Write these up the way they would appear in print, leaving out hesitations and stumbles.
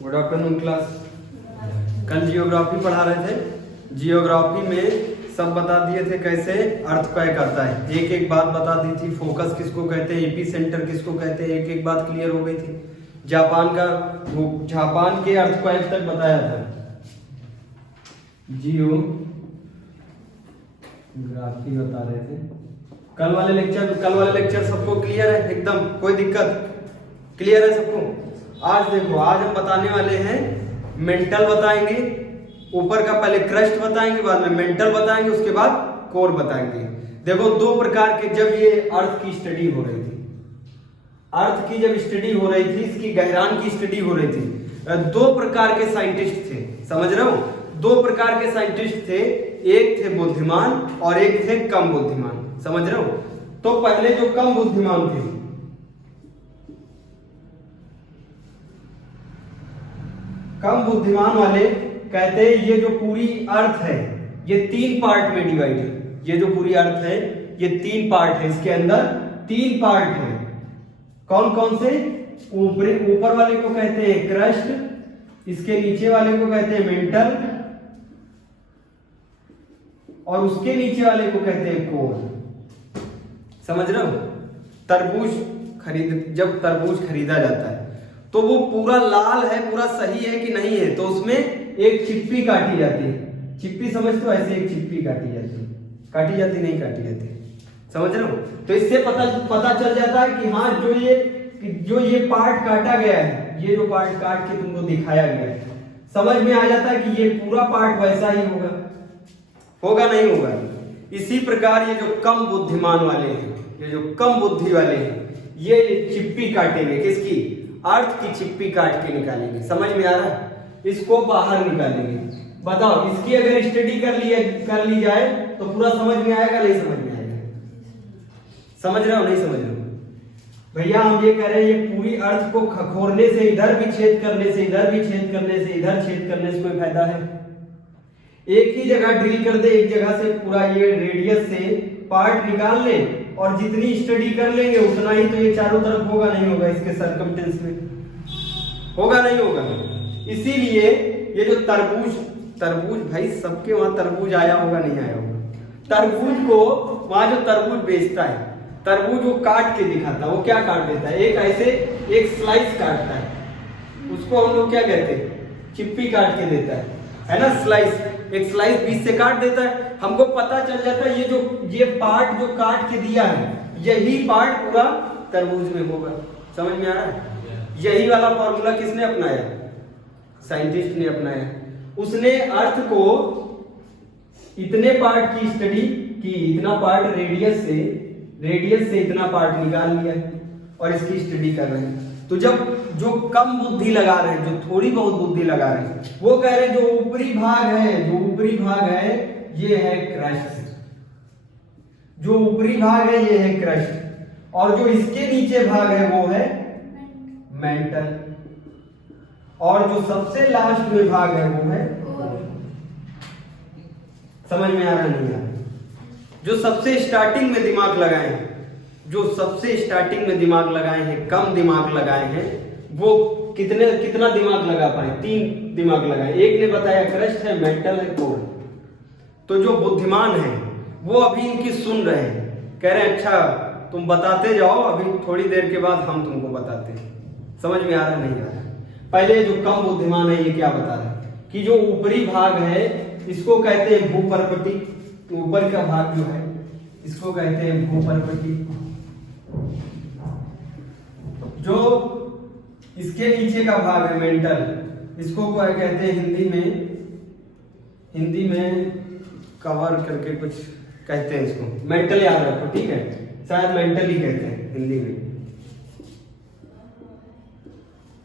Good afternoon class. कल geography पढ़ा रहे थे। जियोग्राफी में सब बता दिए थे कैसे अर्थक्वेक आता है, एक एक बात बता दी थी। फोकस किसको कहते हैं, एपी सेंटर किसको कहते हैं, एक एक बात क्लियर हो गई थी। जापान के अर्थक्वेक तक बताया था। जियोग्राफी बता रहे थे। कल वाले लेक्चर सबको क्लियर है एकदम, कोई दिक्कत क्लियर है सबको? आज देखो, आज हम बताने वाले हैं मेंटल बताएंगे। ऊपर का पहले क्रस्ट बताएंगे, बाद में मेंटल बताएंगे, उसके बाद कोर बताएंगे। देखो, दो प्रकार के, जब ये अर्थ की स्टडी हो रही थी, अर्थ की जब स्टडी हो रही थी, इसकी गहरान की स्टडी हो रही थी, दो प्रकार के साइंटिस्ट थे। समझ रहे हो? दो प्रकार के साइंटिस्ट थे, एक थे बुद्धिमान और एक थे कम बुद्धिमान। समझ रहे हो? तो पहले जो कम बुद्धिमान थे, कम बुद्धिमान वाले कहते हैं ये जो पूरी अर्थ है ये 3 पार्ट में डिवाइड है। ये जो पूरी अर्थ है ये 3 पार्ट है, इसके अंदर 3 पार्ट है। कौन कौन से? ऊपर वाले को कहते हैं क्रस्ट, इसके नीचे वाले को कहते हैं मेंटल, और उसके नीचे वाले को कहते हैं कोर। समझ रहे हो? जब तरबूज खरीदा जाता है तो वो पूरा लाल है, पूरा सही है कि नहीं है, तो उसमें एक चिप्पी काटी जाती है। चिप्पी समझते हो? ऐसे एक चिप्पी काटी जाती है, काटी जाती नहीं काटी जाती। समझ रहे हो? तो इससे पता चल जाता है कि हाँ, जो ये पार्ट काटा गया है, ये जो पार्ट काट के तुमको दिखाया गया है, समझ में आ जाता है कि ये पूरा पार्ट वैसा ही होगा नहीं होगा। इसी प्रकार ये जो कम बुद्धिमान वाले हैं, ये जो कम बुद्धि वाले हैं, ये चिप्पी काटेंगे। किसकी? अर्थ की चिप्पी काट के निकालेंगे। समझ में आ रहा है? इसको बाहर निकालेंगे। बताओ, इसकी अगर स्टडी कर ली जाए तो पूरा समझ में आएगा नहीं समझ में आएगा? समझ रहे हो नहीं समझ रहे हो? भैया हम ये कह रहे हैं, ये पूरी अर्थ को खखोरने से, इधर भी छेद करने से, इधर भी छेद करने से, इधर छेद करने से कोई फायदा है? एक ही जगह ड्रिल कर दे, एक जगह से पूरा ये रेडियस से पार्ट निकाल ले, और जितनी स्टडी कर लेंगे उतना ही तो ये चारों तरफ होगा नहीं होगा, इसके सरकमटेंस में होगा नहीं होगा। इसीलिए ये जो तरबूज भाई, सबके वहां तरबूज आया होगा नहीं आया होगा? तरबूज को वहां जो तरबूज बेचता है, तरबूज वो काट के दिखाता है। वो क्या काट देता है? एक ऐसे एक स्लाइस काटता है, उसको हम लोग क्या कहते हैं? चिप्पी काट के देता है ना? स्लाइस, एक स्लाइस बीच से काट देता है। हमको पता चल जाता है ये पार्ट जो काट के दिया है, यही पार्ट पूरा तरबूज में होगा। समझ में आ रहा है? यही वाला फॉर्मूला किसने अपनाया? साइंटिस्ट ने अपनाया। उसने अर्थ को इतने पार्ट की स्टडी की, इतना पार्ट रेडियस से इतना पार्ट निकाल लिया और इसकी स्टडी कर रहे हैं। तो जब जो कम बुद्धि लगा रहे हैं, जो थोड़ी बहुत बुद्धि लगा रहे हैं, वो कह रहे हैं जो ऊपरी भाग है ये है क्रस्ट, जो ऊपरी भाग है ये है क्रस्ट, और जो इसके नीचे भाग है वो है मेंटल, और जो सबसे लास्ट में भाग है वो है कोर। समझ में आ रहा नहीं आ रहा? जो सबसे स्टार्टिंग में दिमाग लगाए हैं, कम दिमाग लगाए हैं, वो कितना दिमाग लगा पाए? 3 दिमाग लगाए। एक ने बताया क्रस्ट है, मेंटल है, कोर। तो जो बुद्धिमान है वो अभी इनकी सुन रहे हैं, कह रहे हैं अच्छा तुम बताते जाओ, अभी थोड़ी देर के बाद हम तुमको बताते हैं। समझ में आ रहा नहीं आ रहा? पहले जो कम बुद्धिमान है ये क्या बता रहा है कि जो ऊपरी भाग है इसको कहते हैं भूपर्पटी। ऊपर का भाग जो है इसको कहते हैं भूपर्पटी। जो इसके नीचे का भाग है मेंटल, इसको कहते हैं हिंदी में कवर करके कुछ कहते हैं, इसको मेंटल याद रखो, ठीक है? शायद मेंटल ही कहते हैं हिंदी में,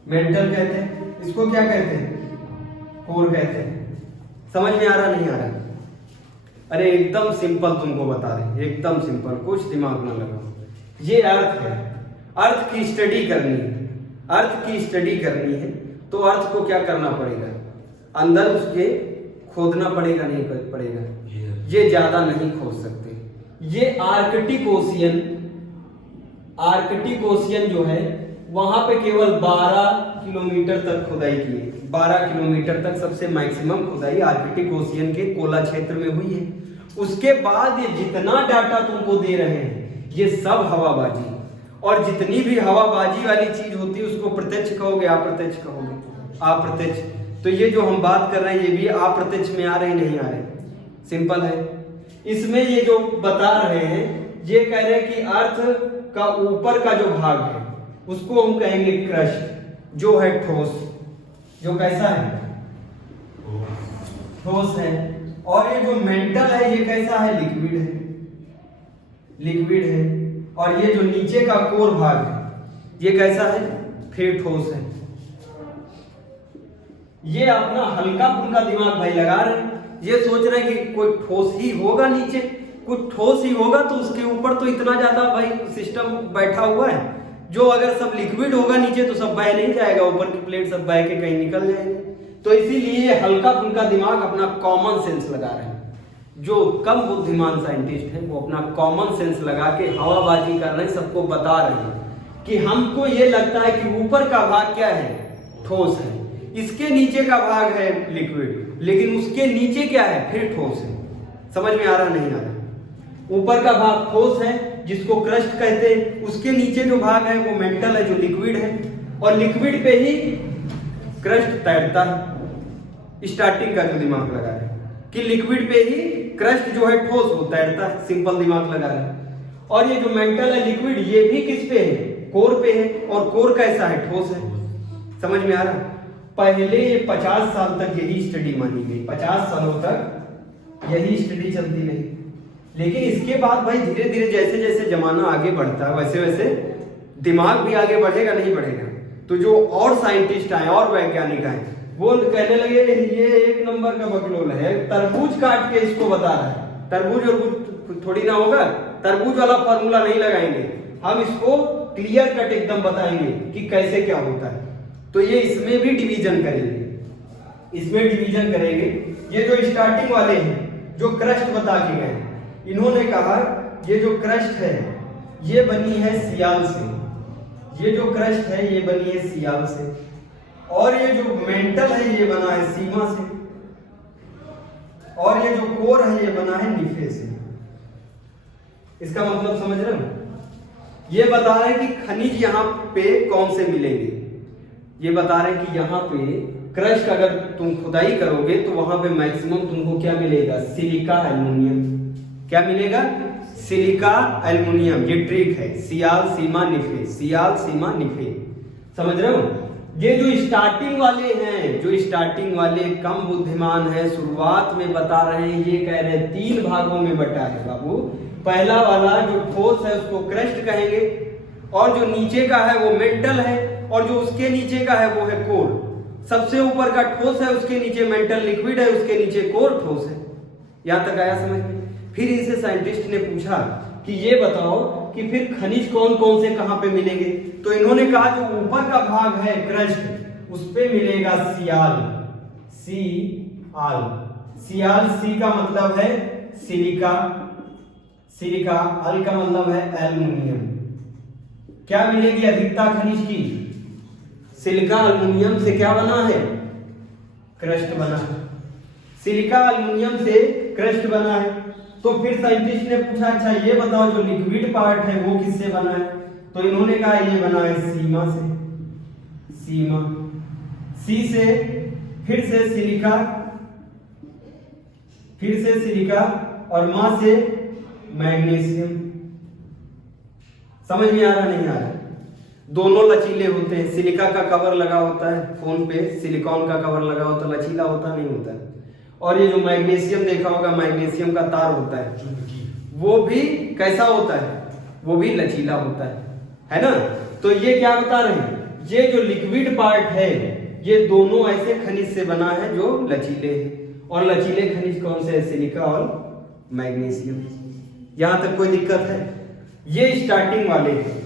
मेंटल कहते हैं। इसको क्या कहते हैं? कोर कहते हैं। समझ में आ रहा नहीं आ रहा? अरे एकदम सिंपल तुमको बता रहे, एकदम सिंपल, कुछ दिमाग ना लगाओ। ये अर्थ है, अर्थ की स्टडी करनी है, तो अर्थ को क्या करना पड़ेगा? अंदर उसके खोदना पड़ेगा नहीं पड़ेगा? ये ज्यादा नहीं खोद सकते। ये आर्कटिक ओशियन जो है वहां पे केवल 12 किलोमीटर तक खुदाई की है। 12 किलोमीटर तक सबसे मैक्सिमम खुदाई आर्कटिक ओशियन के कोला क्षेत्र में हुई है। उसके बाद ये जितना डाटा तुमको दे रहे हैं ये सब हवाबाजी, और जितनी भी हवाबाजी वाली चीज होती है उसको प्रत्यक्ष कहोगे अप्रत्यक्ष कहोगे? अप्रत्यक्ष। तो ये जो हम बात कर रहे हैं ये भी अप्रत्यक्ष में आ रहे नहीं आ रहे? सिंपल है। इसमें ये जो बता रहे हैं ये कह रहे हैं कि अर्थ का ऊपर का जो भाग है उसको हम कहेंगे क्रस्ट, जो है ठोस, जो कैसा है? ठोस है। और ये जो मेंटल है ये कैसा है? लिक्विड है, लिक्विड है। और ये जो नीचे का कोर भाग है ये कैसा है? फिर ठोस है। ये अपना हल्का फुल्का दिमाग भाई लगा रहे हैं, ये सोच रहे हैं कि कोई ठोस ही होगा, नीचे कुछ ठोस ही होगा तो उसके ऊपर तो इतना ज्यादा भाई सिस्टम बैठा हुआ है, जो अगर सब लिक्विड होगा नीचे तो सब बह नहीं जाएगा, ऊपर की प्लेट सब बह के कहीं निकल जाएंगे। तो इसीलिए हल्का फुल्का दिमाग अपना कॉमन सेंस लगा रहे हैं। जो कम बुद्धिमान साइंटिस्ट हैं वो अपना कॉमन सेंस लगा के हवाबाजी कर रहे हैं, सबको बता रहे हैं कि हमको ये लगता है कि ऊपर का भाग क्या है? ठोस है, इसके नीचे का भाग है लिक्विड, लेकिन उसके नीचे क्या है? फिर ठोस है। समझ में आ रहा नहीं आ रहा? ऊपर का भाग ठोस है जिसको क्रस्ट कहते हैं, उसके नीचे जो भाग है वो मेंटल है जो लिक्विड है, और लिक्विड पे ही क्रस्ट तैरता है। स्टार्टिंग का जो दिमाग लगा है कि लिक्विड पे ही क्रस्ट जो है ठोस वो तैरता है, सिंपल दिमाग लगा रहे हैं। और ये जो मेंटल है लिक्विड ये भी किस पे है? कोर पे है, और कोर कैसा है? ठोस है। समझ में आ रहा? पहले 50 साल तक यही स्टडी मानी गई, 50 सालों तक यही स्टडी चलती रही। लेकिन इसके बाद भाई धीरे धीरे जैसे जैसे जमाना आगे बढ़ता है वैसे वैसे दिमाग भी आगे बढ़ेगा नहीं बढ़ेगा। तो जो और साइंटिस्ट आए और वैज्ञानिक आए वो कहने लगे ये एक नंबर का बकलोल है, तरबूज काट के इसको बता रहा है। तरबूज और कुछ थोड़ी ना होगा, तरबूज वाला फॉर्मूला नहीं लगाएंगे, हम इसको क्लियर कट एकदम बताएंगे कि कैसे क्या होता है। तो ये इसमें भी डिवीजन करेंगे, इसमें डिवीजन करेंगे। ये जो स्टार्टिंग वाले हैं जो क्रस्ट बता के गए, इन्होंने कहा ये जो क्रस्ट है ये बनी है सियाल से, ये जो क्रस्ट है ये बनी है सियाल से, और ये जो मेंटल है ये बना है सीमा से, और ये जो कोर है ये बना है निफे से। इसका मतलब समझ रहे हो? ये बता रहे हैं कि खनिज यहाँ पे कौन से मिलेंगे। ये बता रहे हैं कि यहाँ पे क्रस्ट अगर तुम खुदाई करोगे तो वहां पे मैक्सिमम तुमको क्या मिलेगा? Silica aluminium. क्या मिलेगा? Silica aluminium. ये ट्रिक है, सियाल सीमा निफे, सियाल सीमा निफे। समझ रहे हो? ये जो स्टार्टिंग वाले हैं, जो स्टार्टिंग वाले कम बुद्धिमान है, शुरुआत में बता रहे हैं, ये कह रहे हैं 3 भागों में बटा है बाबू। पहला वाला जो ठोस है उसको क्रस्ट कहेंगे, और जो नीचे का है वो मेंटल है, और जो उसके नीचे का है वो है कोर। सबसे ऊपर का ठोस है, उसके नीचे मेंटल लिक्विड है, उसके नीचे कोर ठोस है। यहां तक आया समझ में? फिर इनसे साइंटिस्ट ने पूछा कि ये बताओ कि फिर खनिज कौन कौन से कहां पे मिलेंगे? तो इन्होंने कहा जो ऊपर का भाग है क्रस्ट उस पे मिलेगा सियाल, सियाल। सियाल सी का मतलब है सिलिका, सिलिका। अल का मतलब है एल्युमिनियम। क्या मिलेगी अधिकता खनिज की? सिलिका एल्युमिनियम से क्या बना है? क्रस्ट बना है। सिलिका एल्युमिनियम से क्रस्ट बना है। तो फिर साइंटिस्ट ने पूछा अच्छा ये बताओ जो लिक्विड पार्ट है वो किससे बना है? तो इन्होंने कहा ये बना है सीमा से, सीमा। सी से फिर से सिलिका, फिर से सिलिका, और मां से मैग्नीशियम। समझ में आ रहा नहीं आ रहा? दोनों लचीले होते हैं। सिलिका का कवर लगा होता है फोन पे, सिलिकॉन का कवर लगा होता है, लचीला होता नहीं होता है। और ये जो मैग्नीशियम देखा होगा, मैग्नीशियम का तार होता है, वो भी कैसा होता है? वो भी लचीला होता है ना? तो ये क्या बता रहे हैं? ये जो लिक्विड पार्ट है ये दोनों ऐसे खनिज से बना है जो लचीले हैं। और लचीले खनिज कौन से है? सिलिका और मैग्नीशियम। यहां तक कोई दिक्कत है? ये स्टार्टिंग वाले हैं।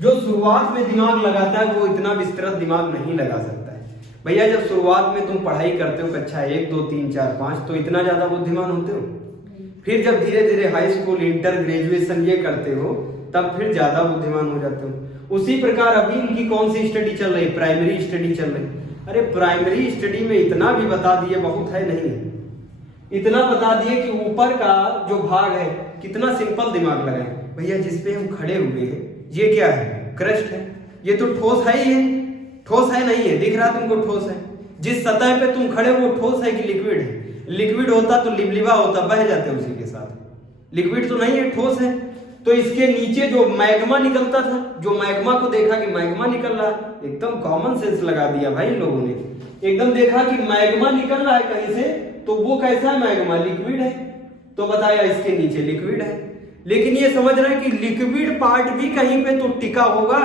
जो शुरुआत में दिमाग लगाता है वो इतना विस्तृत दिमाग नहीं लगा सकता है भैया। जब शुरुआत में तुम पढ़ाई करते हो कक्षा 1, 2, 3, 4, 5 तो इतना ज्यादा बुद्धिमान होते हो। फिर जब धीरे धीरे हाई स्कूल, इंटर, ग्रेजुएशन ये करते हो तब फिर ज्यादा बुद्धिमान हो जाते हो। उसी प्रकार अभी इनकी कौन सी स्टडी चल रही है? प्राइमरी स्टडी चल रही है। अरे प्राइमरी स्टडी में इतना भी बता दिए, बहुत है नहीं, इतना बता दिए कि ऊपर का जो भाग है कितना सिंपल दिमाग लगाए भैया, जिसपे हम खड़े हुए हैं ये क्या है? क्रस्ट है। ये तो ठोस है ही है, ठोस है नहीं है? दिख रहा तुमको ठोस है? जिस सतह पे तुम खड़े वो ठोस है कि लिक्विड है? लिक्विड होता तो लिबलिबा होता, बह जाते उसी के साथ। लिक्विड तो नहीं है, ठोस है। तो इसके नीचे जो मैग्मा निकलता था, जो मैग्मा को देखा कि मैग्मा निकल रहा है, एकदम कॉमन सेंस लगा दिया भाई इन लोगों ने, एकदम देखा कि मैग्मा निकल रहा है कहीं से, तो वो कैसा है? मैग्मा लिक्विड है। तो बताया इसके नीचे लिक्विड है। लेकिन ये समझ रहे हैं कि लिक्विड पार्ट भी कहीं पे तो टिका होगा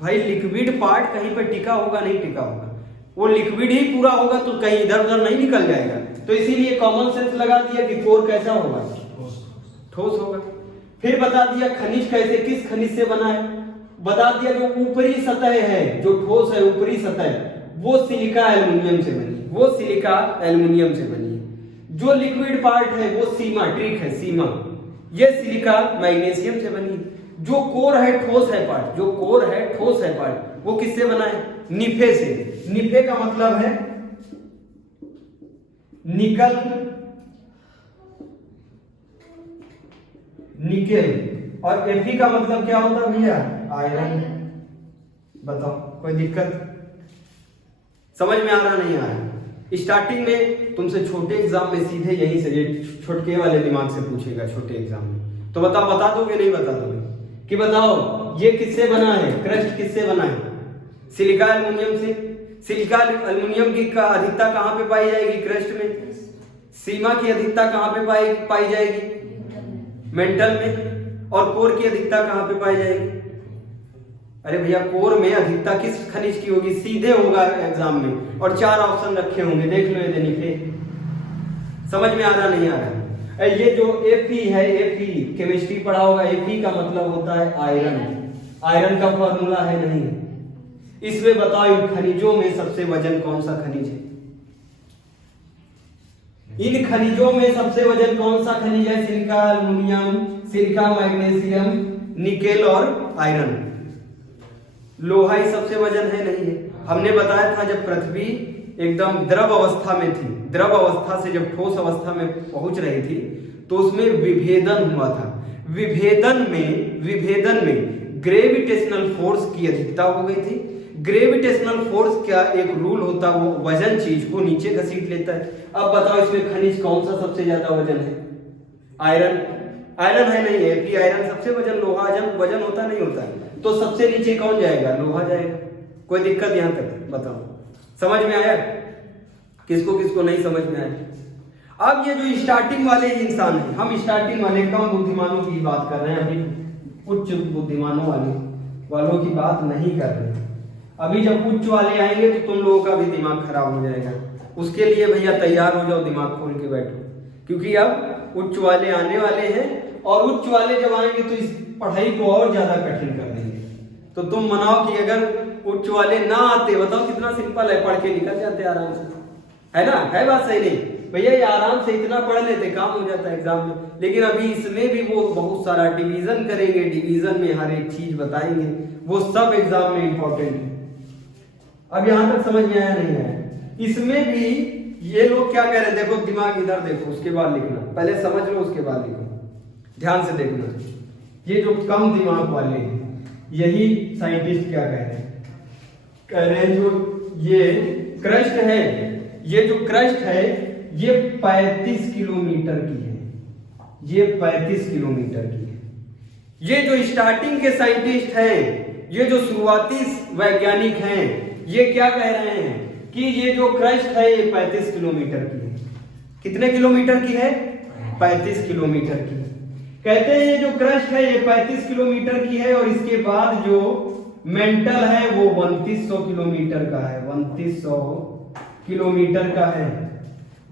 भाई, लिक्विड पार्ट कहीं पे टिका होगा? नहीं टिका होगा, वो लिक्विड ही पूरा होगा तो कहीं इधर उधर नहीं निकल जाएगा। तो इसीलिए कॉमन सेंस लगा दिया कि कोर कैसा होगा? ठोस होगा। फिर बता दिया खनिज कैसे, किस खनिज से बना है? बता दिया जो ऊपरी सतह है, जो ठोस है ऊपरी सतह, वो सिलिका एल्युमिनियम से बनी, वो सिलिका एल्युमिनियम से बनी है। जो लिक्विड पार्ट है वो सीमा, ट्रिक है सीमा, ये सिलिका मैग्नीशियम से बनी। जो कोर है ठोस है पार्ट, जो कोर है ठोस है पार्ट, वो किससे बना है? निफे से। निफे का मतलब है निकल, निकेल, और एफी का मतलब क्या होता है भैया? आयरन। बताओ कोई दिक्कत समझ में आ रहा नहीं आ रहा? स्टार्टिंग में तुमसे छोटे एग्जाम में सीधे यहीं से, ये छोटे वाले दिमाग से पूछेगा छोटे एग्जाम में, तो बताओ, बता दोगे नहीं बता दोगे? कि बताओ ये किससे बना है? क्रस्ट किससे बना है? सिलिका एल्युमिनियम से। सिलिका एल्युमिनियम की अधिकता कहां पे पाई जाएगी? क्रस्ट में। सीमा की अधिकता कहां पे पाई जाएगी? मेंटल में। और कोर की अधिकता कहां पे पाई जाएगी? अरे भैया कोर में अधिकता किस खनिज की होगी? सीधे होगा एग्जाम में, और 4 ऑप्शन रखे होंगे, देख लो ये नीचे। समझ में आ रहा नहीं आ रहा? ये जो Fe है, Fe केमिस्ट्री पढ़ा होगा, Fe का मतलब होता है आयरन। आयरन का फॉर्मूला है नहीं? इसमें बताओ इन खनिजों में सबसे वजन कौन सा खनिज है? इन खनिजों में सबसे वजन कौन सा खनिज है? Silica aluminium, silica magnesium, nickel और आयरन। लोहा ही सबसे वजन है नहीं है? हमने बताया था जब पृथ्वी एकदम द्रव अवस्था में थी, द्रव अवस्था से जब ठोस अवस्था में पहुंच रही थी, तो उसमें विभेदन हुआ था। विभेदन में ग्रेविटेशनल फोर्स की अधिकता हो गई थी। ग्रेविटेशनल फोर्स का एक रूल होता है, वो वजन चीज को नीचे घसीट लेता है। अब बताओ इसमें खनिज कौन सा सबसे ज्यादा वजन है? आयरन। आयरन है नहीं है? Fe आयरन सबसे वजन, लोहा वजन होता नहीं होता है? तो सबसे नीचे कौन जाएगा? लोहा जाएगा। कोई दिक्कत यहां तक? बताओ समझ में आया? किसको किसको नहीं समझ में आया? अब ये जो स्टार्टिंग वाले इंसान हैं, हम स्टार्टिंग वाले कम बुद्धिमानों की बात कर रहे हैं, अभी उच्च बुद्धिमानों वालों की बात नहीं कर रहे हैं। अभी जब उच्च वाले आएंगे तो तुम लोगों का भी दिमाग खराब हो जाएगा। उसके लिए भैया तैयार हो जाओ, दिमाग खोल के बैठो, क्योंकि अब उच्च वाले आने वाले हैं, और उच्च वाले जब आएंगे तो इस पढ़ाई को और ज्यादा कठिन कर देंगे। तो तुम मनाओ कि अगर उच्च वाले ना आते, बताओ कितना सिंपल है, पढ़ के निकल जाते आराम से, है ना? है बात सही नहीं भैया? ये आराम से इतना पढ़ लेते, काम हो जाता है एग्जाम में। लेकिन अभी इसमें भी वो बहुत सारा डिवीजन करेंगे, डिवीजन में हर एक चीज बताएंगे, वो सब एग्जाम में इंपॉर्टेंट है। अब यहां तक समझ में आया नहीं आया? इसमें भी ये लोग क्या कह रहे हैं, देखो दिमाग इधर देखो, उसके बाद लिखना, पहले समझ लो उसके बाद लिखो, ध्यान से देखना। ये जो कम दिमाग वाले हैं, यही साइंटिस्ट क्या कह रहे हैं? कह रहे हैं जो ये क्रस्ट है, ये जो क्रस्ट है ये 35 किलोमीटर की है, ये 35 किलोमीटर की है। ये जो स्टार्टिंग के साइंटिस्ट हैं, ये जो शुरुआती वैज्ञानिक हैं, ये क्या कह रहे हैं कि ये जो क्रस्ट है ये 35 किलोमीटर की है। कितने किलोमीटर की है? 35 किलोमीटर की। कहते हैं ये जो क्रस्ट है ये 35 किलोमीटर की है, और इसके बाद जो मेंटल है वो 2900 किलोमीटर का है, 2900 किलोमीटर का है।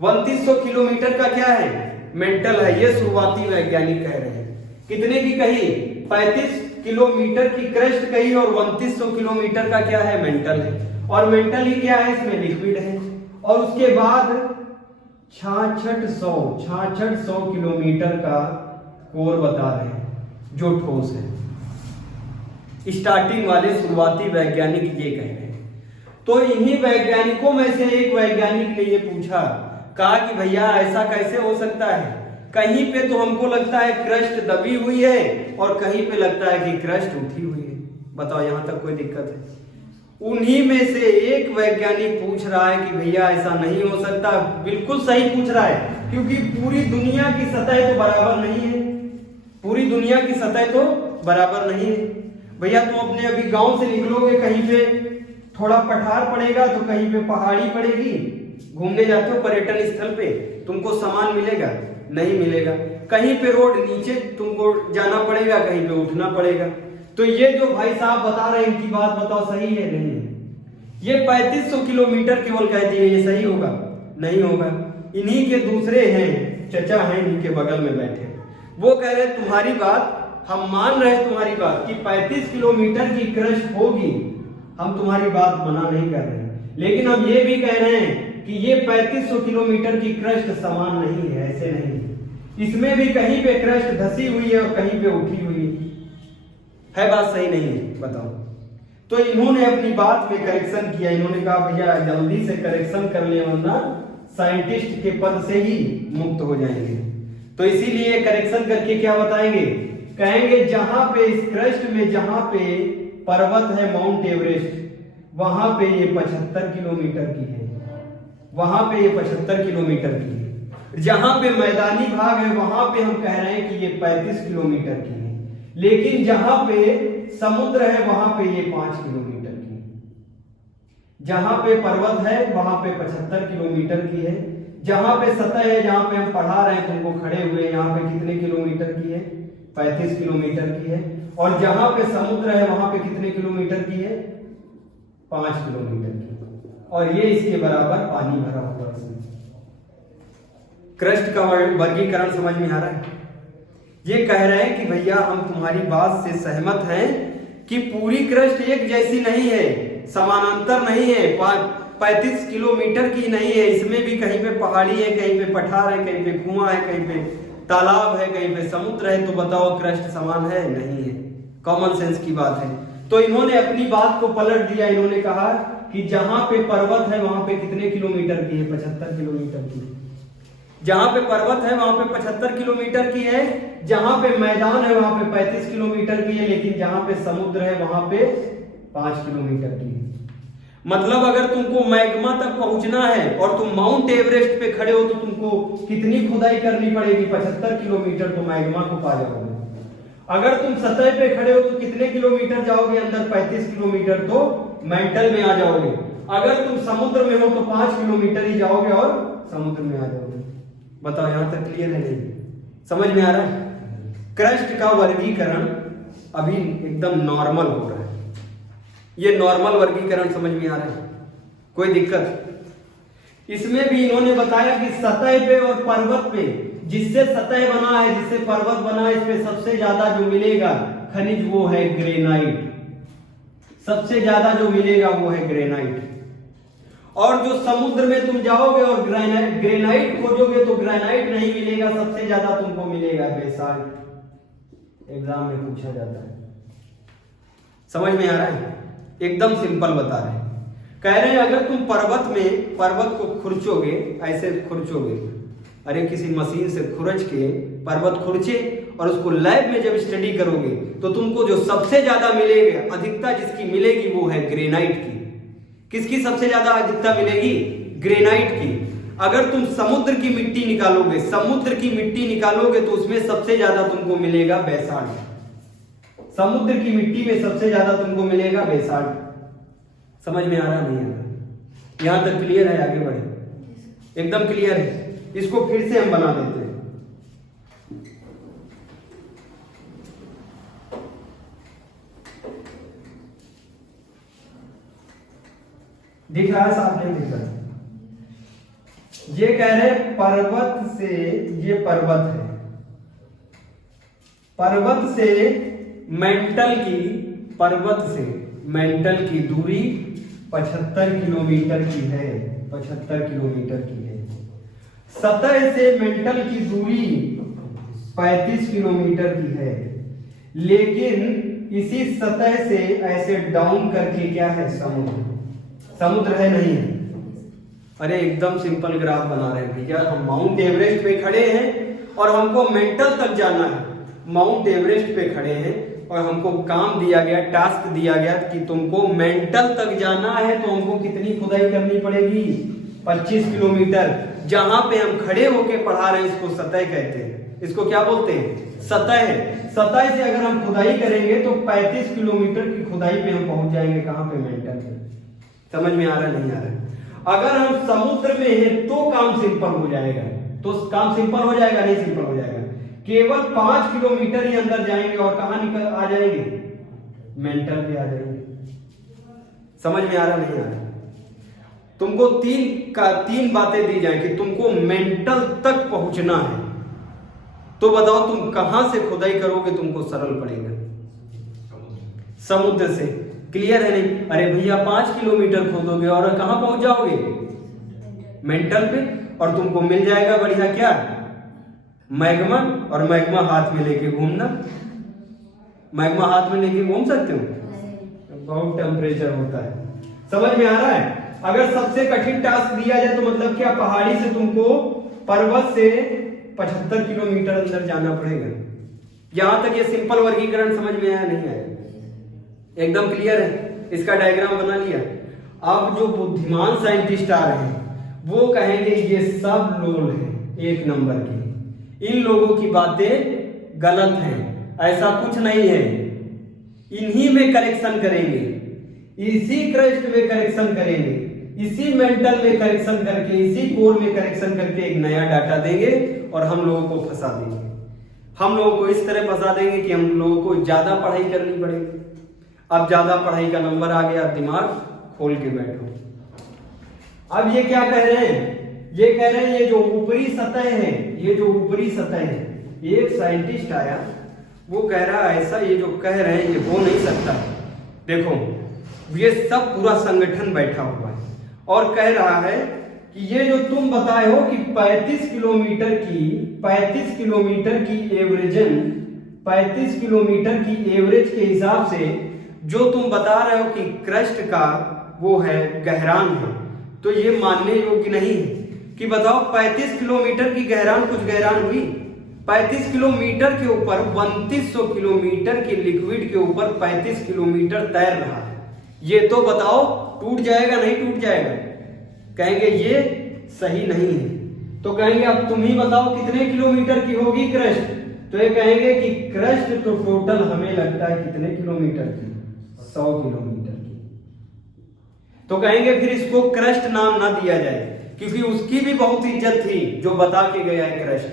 2900 किलोमीटर का क्या है? मेंटल है। ये शुरुआती वैज्ञानिक कह रहे हैं। कितने की कही? 35 किलोमीटर की क्रस्ट कही, और 2900 किलोमीटर का क्या है? मेंटल है। और मेंटल ही क्या है? इसमें लिक्विड है। और उसके बाद 6600 किलोमीटर का कोर बता रहे हैं जो ठोस है। स्टार्टिंग वाले शुरुआती वैज्ञानिक ये कह रहे हैं। तो इन्हीं वैज्ञानिकों में से एक वैज्ञानिक ने ये पूछा, कहा कि भैया ऐसा कैसे हो सकता है, कहीं पे तो हमको लगता है क्रस्ट दबी हुई है और कहीं पे लगता है कि क्रस्ट उठी हुई है, बताओ यहाँ तक कोई दिक्कत है? उन्हीं में से एक वैज्ञानिक पूछ रहा है कि भैया ऐसा नहीं हो सकता। बिल्कुल सही पूछ रहा है, क्योंकि पूरी दुनिया की सतह तो बराबर नहीं है, पूरी दुनिया की सतह तो बराबर नहीं है। भैया तुम अपने अभी गांव से निकलोगे, कहीं पे थोड़ा पठार पड़ेगा तो कहीं पे पहाड़ी पड़ेगी, घूमने जाते हो पर्यटन स्थल पे, तुमको सामान मिलेगा? नहीं मिलेगा। कहीं पे रोड नीचे तुमको जाना पड़ेगा, कहीं पे उठना पड़ेगा। तो ये जो भाई साहब बता रहे हैं इनकी बात बताओ सही है नहीं है? ये 3500 किलोमीटर केवल कह दिए, ये सही होगा? नहीं होगा। इन्हीं के दूसरे हैं, चचा हैं इनके बगल में बैठे, वो कह रहे तुम्हारी बात हम मान रहे हैं, तुम्हारी बात कि 35 किलोमीटर की क्रस्ट होगी, हम तुम्हारी बात मना नहीं कर रहे हैं, लेकिन हम ये भी कह रहे हैं कि ये 3500 किलोमीटर की क्रस्ट समान नहीं है, ऐसे नहीं है। इसमें भी कहीं पे क्रस्ट धसी हुई है और कहीं पे उठी हुई है। बात सही नहीं है? बताओ। तो इन्होंने अपनी बात में करेक्शन किया, इन्होंने कहा भैया जल्दी से करेक्शन कर ले वरना साइंटिस्ट के पद से ही मुक्त हो जाएंगे। तो इसीलिए करेक्शन करके क्या बताएंगे, कहेंगे जहां पे इस क्रस्ट में जहां पे पर्वत है माउंट एवरेस्ट, वहां पे ये 75 किलोमीटर की है, वहां पे ये 75 किलोमीटर की है। जहां पे मैदानी भाग है वहां पे हम कह रहे हैं कि ये 35 किलोमीटर की है, लेकिन जहां पे समुद्र है वहां पे ये 5 किलोमीटर की है। जहां पे पर्वत है वहां पे 75 किलोमीटर की है। जहां पे सतह है, जहां पे हम पढ़ा रहे हैं तुमको खड़े हुए, यहाँ पे कितने किलोमीटर की है? 35 किलोमीटर की है। और जहां पे समुद्र है वहां पे कितने किलोमीटर की है? 5 किलोमीटर की। और ये इसके बराबर पानी भरा हुआ है। क्रस्ट का वर्गीकरण समझ में आ रहा है? ये कह रहे हैं कि भैया हम तुम्हारी बात से सहमत हैं कि पूरी क्रस्ट एक जैसी नहीं है, समानांतर नहीं है, 35 किलोमीटर की नहीं है। इसमें भी कहीं पे पहाड़ी है, कहीं पे पठार है, कहीं पे कुआं है, कहीं पे तालाब है, कहीं पे समुद्र है। तो बताओ क्रस्ट समान है? नहीं है। कॉमन सेंस की बात है। तो इन्होंने अपनी बात को पलट दिया, इन्होंने कहा कि जहां पे पर्वत है वहां पे कितने किलोमीटर की है? 75 किलोमीटर की। जहां पे पर्वत है वहां पे 75 किलोमीटर की है, जहां पे मैदान है वहां पे 35 किलोमीटर की है, लेकिन जहां पे समुद्र है वहां पे 5 किलोमीटर की है। मतलब अगर तुमको मैग्मा तक पहुंचना है और तुम माउंट एवरेस्ट पे खड़े हो तो तुमको कितनी खुदाई करनी पड़ेगी? 75 किलोमीटर तो मैग्मा को पा जाओगे। अगर तुम सतह पे खड़े हो तो कितने किलोमीटर जाओगे अंदर? 35 किलोमीटर तो मेंटल में आ जाओगे। अगर तुम समुद्र में हो तो 5 किलोमीटर ही जाओगे और समुद्र में आ जाओगे। बताओ यहां तक क्लियर है नहीं? समझ में आ रहा है? क्रस्ट का वर्गीकरण अभी एकदम नॉर्मल हो रहा है। ये नॉर्मल वर्गीकरण समझ में आ रहा है? कोई दिक्कत? इसमें भी इन्होंने बताया कि सतह पे और पर्वत पे, जिससे सतह बना है, जिससे पर्वत बना है, इस पे सबसे ज्यादा जो मिलेगा खनिज वो है ग्रेनाइट। सबसे ज्यादा जो मिलेगा वो है ग्रेनाइट। और जो समुद्र में तुम जाओगे और ग्रेनाइट खोजोगे तो ग्रेनाइट नहीं मिलेगा, सबसे ज्यादा तुमको मिलेगा बेसाल्ट। एग्जाम में पूछा जाता है। समझ में आ रहा है? एकदम सिंपल बता रहे हैं। कह रहे हैं अगर तुम पर्वत को खुरचोगे, ऐसे खुरचोगे, अरे किसी मशीन से खुरच के पर्वत खुरचे और उसको लैब में जब स्टडी करोगे तो तुमको जो सबसे ज्यादा मिलेगा, अधिकता जिसकी मिलेगी वो है ग्रेनाइट की। किसकी सबसे ज्यादा अधिकता मिलेगी? ग्रेनाइट की। अगर तुम समुद्र की मिट्टी निकालोगे तो उसमें सबसे ज्यादा तुमको मिलेगा बेसाल्ट। समुद्र की मिट्टी में सबसे ज्यादा तुमको मिलेगा बेसाल्ट। समझ में आ रहा नहीं आ रहा? यहां तक क्लियर है? आगे बढ़े। एकदम क्लियर है। इसको फिर से हम बना देते हैं। दिख रहा है? साफ नहीं दिख रहा? ये कह रहे पर्वत से, ये पर्वत है, पर्वत से मेंटल की दूरी 75 किलोमीटर की है। 75 किलोमीटर की है। सतह से मेंटल की दूरी 35 किलोमीटर की है, लेकिन इसी सतह से ऐसे डाउन करके क्या है, समुद्र। समुद्र है नहीं है? अरे एकदम सिंपल ग्राफ बना रहे हैं भैया, हम माउंट एवरेस्ट पे खड़े हैं और हमको मेंटल तक जाना है। माउंट एवरेस्ट पे खड़े हैं और हमको काम दिया गया, टास्क दिया गया कि तुमको मेंटल तक जाना है, तो हमको कितनी खुदाई करनी पड़ेगी, 25 किलोमीटर। जहां पे हम खड़े होके पढ़ा रहे हैं इसको सतह कहते हैं। इसको क्या बोलते हैं, सतह। सतह से अगर हम खुदाई करेंगे तो 35 किलोमीटर की खुदाई पे हम पहुंच जाएंगे। कहां पे, मेंटल पे। समझ में आ रहा नहीं आ रहा? अगर हम समुद्र में हैं तो काम सिंपल हो जाएगा, तो काम सिंपल हो जाएगा, नहीं सिंपल हो जाएगा। केवल 5 किलोमीटर ही अंदर जाएंगे और कहां निकल आ जाएंगे, मेंटल पे आ जाएंगे। समझ में आ रहा नहीं आ रहा? तुमको तीन बातें दी जाए कि तुमको मेंटल तक पहुंचना है, तो बताओ तुम कहां से खुदाई करोगे तुमको सरल पड़ेगा, समुद्र से। क्लियर है नहीं? अरे भैया 5 किलोमीटर खोदोगे और कहां पहुंच जाओगे, मेंटल पे, और तुमको मिल जाएगा बढ़िया क्या, मैग्मा। और मैग्मा हाथ में लेके घूमना। मैग्मा हाथ में लेके घूम सकते हो? बहुत टेम्परेचर होता है। समझ में आ रहा है? अगर सबसे कठिन टास्क दिया जाए तो मतलब क्या, पहाड़ी से तुमको पर्वत से 75 किलोमीटर अंदर जाना पड़ेगा। यहां तक ये सिंपल वर्गीकरण समझ में आया नहीं आया? एकदम क्लियर है? इसका डायग्राम बना लिया। अब जो बुद्धिमान साइंटिस्ट आ रहे हैं वो कहेंगे ये सब लोल है 1 नंबर की, इन लोगों की बातें गलत हैं, ऐसा कुछ नहीं है। इन्हीं में करेक्शन करेंगे, इसी क्रस्ट में करेक्शन करेंगे, इसी मेंटल में करेक्शन करके, इसी कोर में करेक्शन करके एक नया डाटा देंगे और हम लोगों को फंसा देंगे। हम लोगों को इस तरह फंसा देंगे कि हम लोगों को ज्यादा पढ़ाई करनी पड़ेगी। अब ज्यादा पढ़ाई का नंबर आ गया, दिमाग खोल के बैठो। अब ये क्या कह रहे हैं, ये कह रहे हैं ये जो ऊपरी सतह है, ये जो ऊपरी सतह है, एक साइंटिस्ट आया वो कह रहा है ऐसा, ये जो कह रहे हैं ये हो नहीं सकता। देखो ये सब पूरा संगठन बैठा हुआ है और कह रहा है कि ये जो तुम बताए हो कि 35 किलोमीटर की एवरेजन, 35 किलोमीटर की एवरेज के हिसाब से जो तुम बता रहे हो कि क्रस्ट का वो है गहरान है, तो ये मानने योग्य नहीं है। कि बताओ 35 किलोमीटर की गहरान कुछ गहरान हुई? 35 किलोमीटर के ऊपर 3200 किलोमीटर के लिक्विड के ऊपर 35 किलोमीटर तैर रहा है। ये तो बताओ टूट जाएगा नहीं टूट जाएगा? कहेंगे ये सही नहीं है। तो कहेंगे अब तुम ही बताओ कितने किलोमीटर की होगी क्रस्ट? तो ये कहेंगे कि क्रस्ट तो टोटल हमें लगता है कितने किलोमीटर की, 100 किलोमीटर की। तो कहेंगे फिर इसको क्रस्ट नाम ना दिया जाए, क्योंकि उसकी भी बहुत इज्जत थी जो बता के गया है क्रस्ट।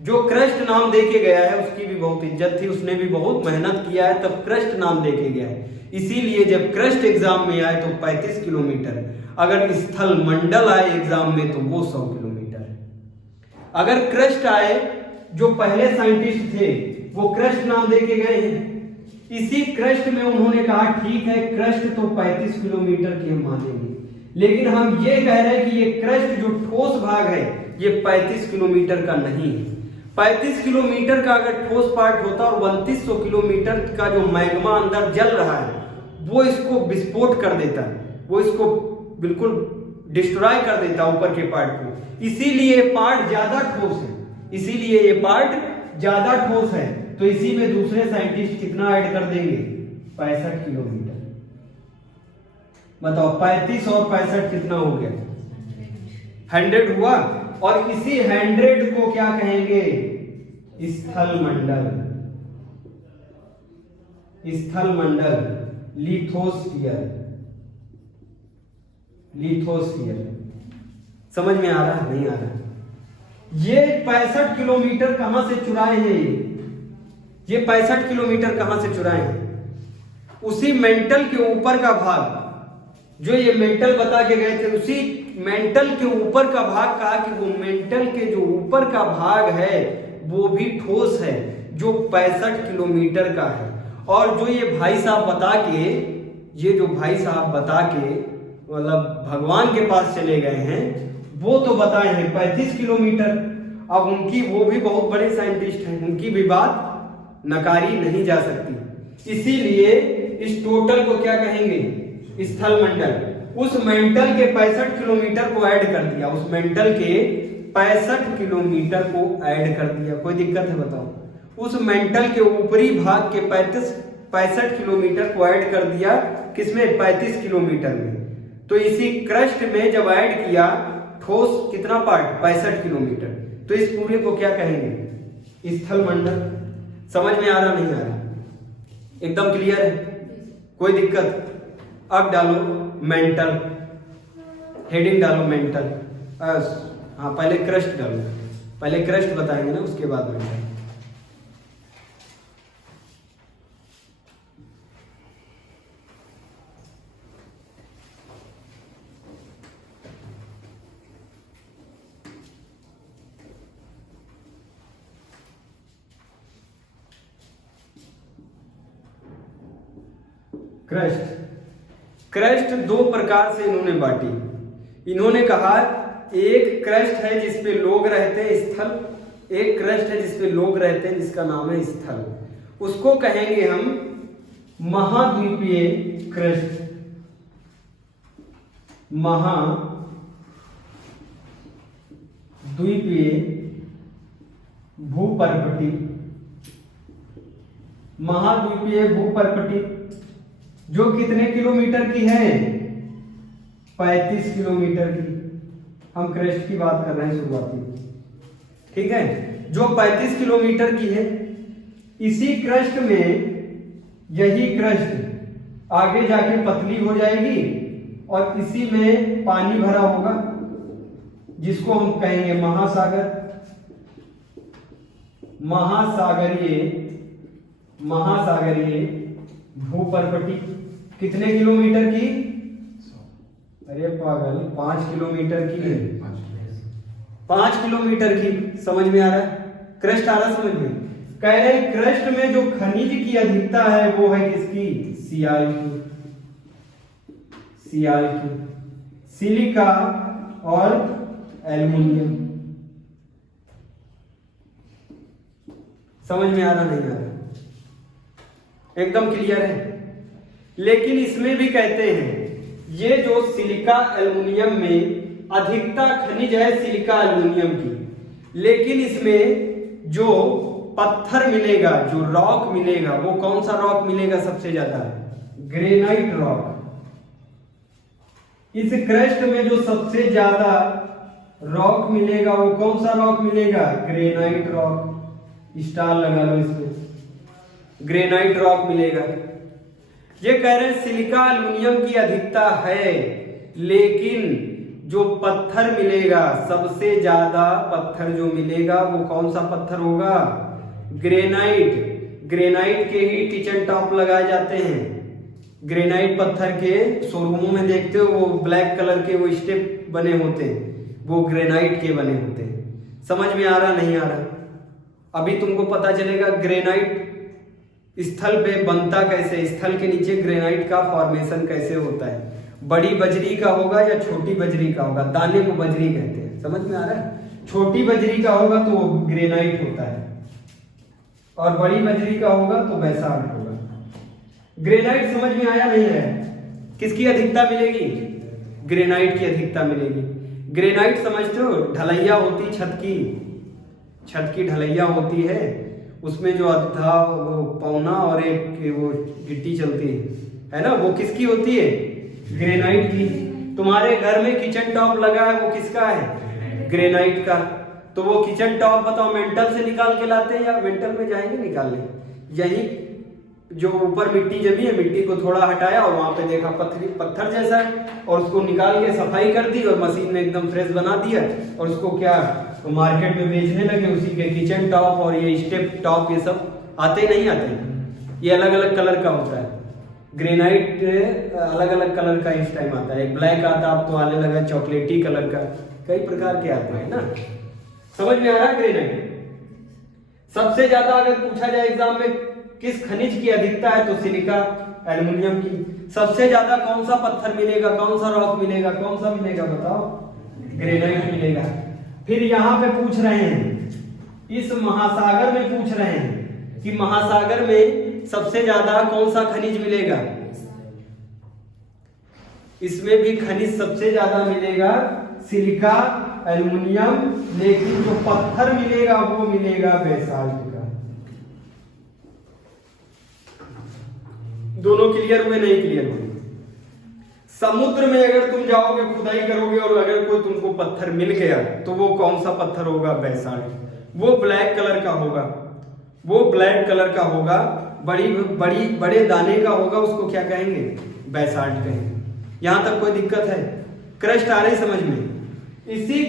जो क्रस्ट नाम दे के गया है उसकी भी बहुत इज्जत थी, उसने भी बहुत मेहनत किया है तब क्रस्ट नाम दे के गया है। इसीलिए जब क्रस्ट एग्जाम में आए तो 35 किलोमीटर, अगर स्थल मंडल आए एग्जाम में तो वो 100 किलोमीटर है। अगर क्रस्ट आए, जो पहले साइंटिस्ट थे वो क्रस्ट नाम दे के गए हैं, इसी क्रस्ट में उन्होंने कहा ठीक है क्रस्ट तो 35 किलोमीटर की हम मानेंगे, लेकिन हम ये कह रहे हैं कि ये क्रस्ट जो ठोस भाग है ये 35 किलोमीटर का नहीं है। 35 किलोमीटर का अगर ठोस पार्ट होता और 3200 किलोमीटर का जो मैग्मा अंदर जल रहा है वो इसको विस्फोट कर देता, वो इसको बिल्कुल डिस्ट्रॉय कर देता ऊपर के पार्ट को। इसीलिए ये पार्ट ज्यादा ठोस है, इसीलिए ये पार्ट ज्यादा ठोस है। तो इसी में दूसरे साइंटिस्ट कितना ऐड कर देंगे, 65 किलोमीटर। बताओ 35 और 65 कितना हो गया, 100 हुआ। और इसी 100 को क्या कहेंगे, स्थल मंडल, स्थल मंडल, लिथोस्फीयर, लिथोस्फीयर। समझ में आ रहा है नहीं आ रहा? ये 65 किलोमीटर कहां से चुराए हैं, ये 65 किलोमीटर कहां से चुराए हैं? उसी मेंटल के ऊपर का भाग, जो ये मेंटल बता के गए थे, उसी मेंटल के ऊपर का भाग कहा कि वो मेंटल के जो ऊपर का भाग है वो भी ठोस है, जो 65 किलोमीटर का है। और जो ये भाई साहब बता के, ये जो भाई साहब बता के मतलब भगवान के पास चले गए हैं, वो तो बताए हैं 35 किलोमीटर। अब उनकी, वो भी बहुत बड़े साइंटिस्ट हैं, उनकी भी बात नकारी नहीं जा सकती। इसीलिए इस टोटल को क्या कहेंगे, स्थल मंडल। उस मेंटल के 65 किलोमीटर को ऐड कर दिया, उस मेंटल के 65 किलोमीटर को ऐड कर दिया। कोई दिक्कत है बताओ? उस मेंटल के ऊपरी भाग के 65 किलोमीटर को ऐड कर दिया, किसमें? 35 किलोमीटर में। तो इसी क्रस्ट में जब ऐड किया ठोस कितना पार्ट? 65 किलोमीटर। तो इस पूरे को क्या कहेंगे? स्थल मंडल। समझ में आ रहा नहीं आ रहा? एकदम क्लियर है? कोई दिक्कत? अब डालो मेंटल, हेडिंग डालो मेंटल। हाँ पहले क्रस्ट डालो, पहले क्रस्ट बताएंगे ना, उसके बाद मेंटल। क्रस्ट, क्रस्ट दो प्रकार से इन्होंने बांटी। इन्होंने कहा एक क्रस्ट है जिसपे लोग रहते हैं स्थल, एक क्रस्ट है जिसपे लोग रहते हैं जिसका नाम है स्थल। उसको कहेंगे हम महाद्वीपीय क्रस्ट, महाद्वीपीय भूपर्पटी। महाद्वीपीय भूपर्पटी जो कितने किलोमीटर की है? 35 किलोमीटर की। हम क्रस्ट की बात कर रहे हैं शुरुआती, ठीक है, जो 35 किलोमीटर की है। इसी क्रस्ट में यही क्रस्ट आगे जाके पतली हो जाएगी और इसी में पानी भरा होगा, जिसको हम कहेंगे महासागर। महासागरीय भूपर्पटी कितने किलोमीटर की? अरे पागल, 5 किलोमीटर की है। 5 किलोमीटर की। समझ में आ रहा है? क्रस्ट आ रहा समझ में? कह रहे क्रस्ट में जो खनिज की अधिकता है वो है किसकी? Cl2, सिलिका और एल्युमिनियम। समझ में आ रहा नहीं आ रहा? एकदम क्लियर है? लेकिन इसमें भी कहते हैं ये जो सिलिका एल्युमिनियम में अधिकता खनिज है सिलिका एल्युमिनियम की, लेकिन इसमें जो पत्थर मिलेगा, जो रॉक मिलेगा, वो कौन सा रॉक मिलेगा सबसे ज्यादा? Granite rock. इस क्रस्ट में जो सबसे ज्यादा रॉक मिलेगा वो कौन सा रॉक मिलेगा? Granite rock. स्टार लगा लो इसमें, ग्रेनाइट रॉक मिलेगा। ये कह रहे हैं सिलिका एल्युमिनियम की अधिकता है, लेकिन जो पत्थर मिलेगा सबसे ज्यादा पत्थर जो मिलेगा वो कौन सा पत्थर होगा? ग्रेनाइट। ग्रेनाइट के ही किचन टॉप लगाए जाते हैं। ग्रेनाइट पत्थर के शोरूमों में देखते हो वो ब्लैक कलर के वो स्टेप बने होते हैं, वो ग्रेनाइट के बने होते हैं। समझ में आ रहा नहीं आ रहा? अभी तुमको पता चलेगा ग्रेनाइट स्थल पे बनता कैसे, स्थल के नीचे ग्रेनाइट का फॉर्मेशन कैसे होता है। बड़ी बजरी का होगा या छोटी बजरी का होगा? दाने को बजरी कहते हैं। समझ में आ रहा है? छोटी बजरी का होगा तो ग्रेनाइट होता है और बड़ी बजरी का होगा तो बैसाल्ट होगा। ग्रेनाइट समझ में आया नहीं है? किसकी अधिकता मिलेगी? ग्रेनाइट की अधिकता मिलेगी। ग्रेनाइट समझते हो? ढलैया होती छत की ढलैया होती है, उसमें जो आधा वो पौना और एक वो गिट्टी चलती है ना, वो किसकी होती है? ग्रेनाइट की। तुम्हारे घर में किचन टॉप लगा है वो किसका है? ग्रेनाइट का। तो वो किचन टॉप बताओ मेंटल से निकाल के लाते हैं या मेंटल में जाएंगे निकालने? यही जो ऊपर मिट्टी जमी है, मिट्टी को थोड़ा हटाया और वहां पे देखा पत्थर जैसा है और उसको निकाल के सफाई कर दी और मशीन में एकदम फ्रेश बना दिया और उसको क्या तो मार्केट में बेचने लगे। उसी के किचन टॉप और ये स्टेप टॉप ये सब आते नहीं आते? ये अलग अलग कलर का होता है। ग्रेनाइट अलग अलग कलर का इस टाइम आता है। एक ब्लैक आता अब तो आने लगा चॉकलेटी कलर का, कई प्रकार के आते हैं ना। समझ में आ रहा है? ग्रेनाइट सबसे ज्यादा अगर पूछा जाए एग्जाम में किस खनिज की अधिकता है तो सिलिका एल्युमिनियम की। सबसे ज्यादा कौन सा पत्थर मिलेगा, कौन सा रॉक मिलेगा, कौन सा मिलेगा बताओ? ग्रेनाइट मिलेगा। फिर यहाँ पे पूछ रहे हैं, इस महासागर में पूछ रहे हैं कि महासागर में सबसे ज्यादा कौन सा खनिज मिलेगा? इसमें भी खनिज सबसे ज्यादा मिलेगा सिलिका, एल्युमिनियम, लेकिन जो पत्थर मिलेगा वो मिलेगा बेसाल्ट का। दोनों क्लियर हुए? नहीं क्लियर हुए? समुद्र में अगर तुम जाओगे, खुदाई करोगे और अगर कोई तुमको पत्थर मिल गया तो वो कौन सा पत्थर होगा? बेसाल्ट। वो ब्लैक कलर का होगा, वो ब्लैक कलर का होगा, बड़े दाने का होगा, उसको क्या कहेंगे? बेसाल्ट कहेंगे। यहां तक कोई दिक्कत है? क्रस्ट आ रही समझ में? इसी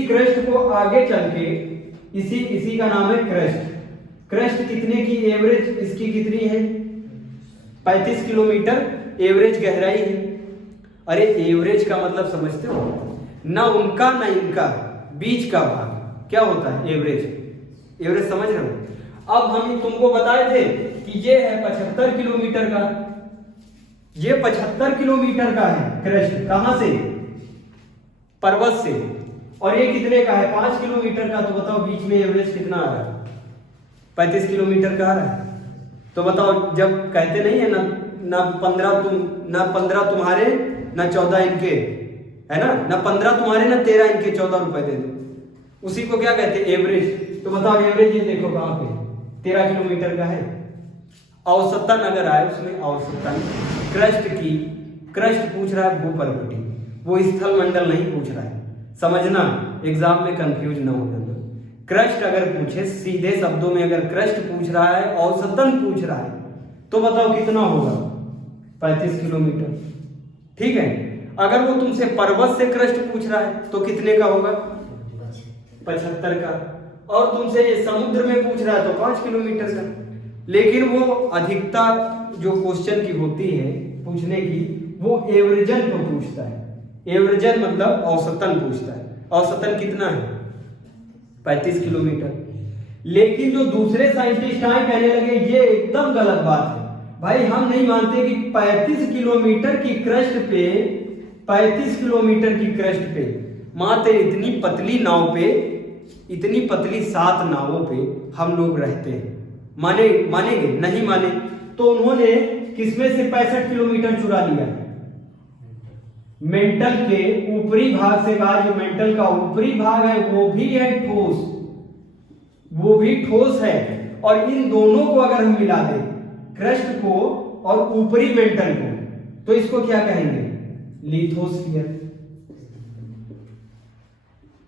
क्रस्ट को आगे चल के इसी का नाम है क्रस्ट। क्रस्ट कितने की एवरेज इसकी कितनी है? 35 किलोमीटर एवरेज गहराई है। अरे एवरेज का मतलब समझते हो? ना उनका ना इनका, बीच का भाग क्या होता है? एवरेज। एवरेज समझ रहे हो? अब हम तुमको बताए थे कि ये है 75 किलोमीटर का, ये 75 किलोमीटर का है क्रस्ट। कहां से? पर्वत से। और ये कितने का है? 5 किलोमीटर का। तो बताओ बीच में एवरेज कितना आ रहा है? 35 किलोमीटर का आ रहा है। तो बताओ, जब कहते नहीं है ना 15 तुम्हारे ना 14 इनके, है ना 15 तुम्हारे ना 13 इनके, 14 रुपए दे दो, उसी को क्या कहते हैं? एवरेज। तो बताओ एवरेज ये देखो कहां पे? 13 किलोमीटर का है। औसतन अगर आए उसमें औसतन क्रस्ट पूछ रहा है, भूपर्वती, वो स्थल मंडल नहीं पूछ रहा है। समझना, एग्जाम में कंफ्यूज ना हो जाना। क्रस्ट अगर पूछे सीधे शब्दों में, अगर क्रस्ट पूछ रहा है, औसतन पूछ रहा है, तो बताओ कितना होगा? 35 किलोमीटर। ठीक है। अगर वो तुमसे पर्वत से क्रस्ट पूछ रहा है तो कितने का होगा? 75 का। और तुमसे ये समुद्र में पूछ रहा है तो 5 किलोमीटर का। लेकिन वो अधिकता जो क्वेश्चन की होती है पूछने की, वो एवरेजन को पूछता है। एवरेजन मतलब औसतन पूछता है। औसतन कितना है? 35 किलोमीटर। लेकिन जो दूसरे साइंटिस्ट आए कहने लगे ये एकदम गलत बात है भाई, हम नहीं मानते कि 35 किलोमीटर की क्रस्ट पे, 35 किलोमीटर की क्रस्ट पे मात्र इतनी पतली नाव पे, इतनी पतली 7 नावों पे हम लोग रहते हैं। मानेंगे? नहीं माने। तो उन्होंने किसमें से 65 किलोमीटर चुरा लिया? मेंटल के ऊपरी भाग से कहा। जो मेंटल का ऊपरी भाग है वो भी है ठोस, वो भी ठोस है। और इन दोनों को अगर हम मिला दें, क्रस्ट को और ऊपरी मेंटल को, तो इसको क्या कहेंगे? लिथोस्फीयर।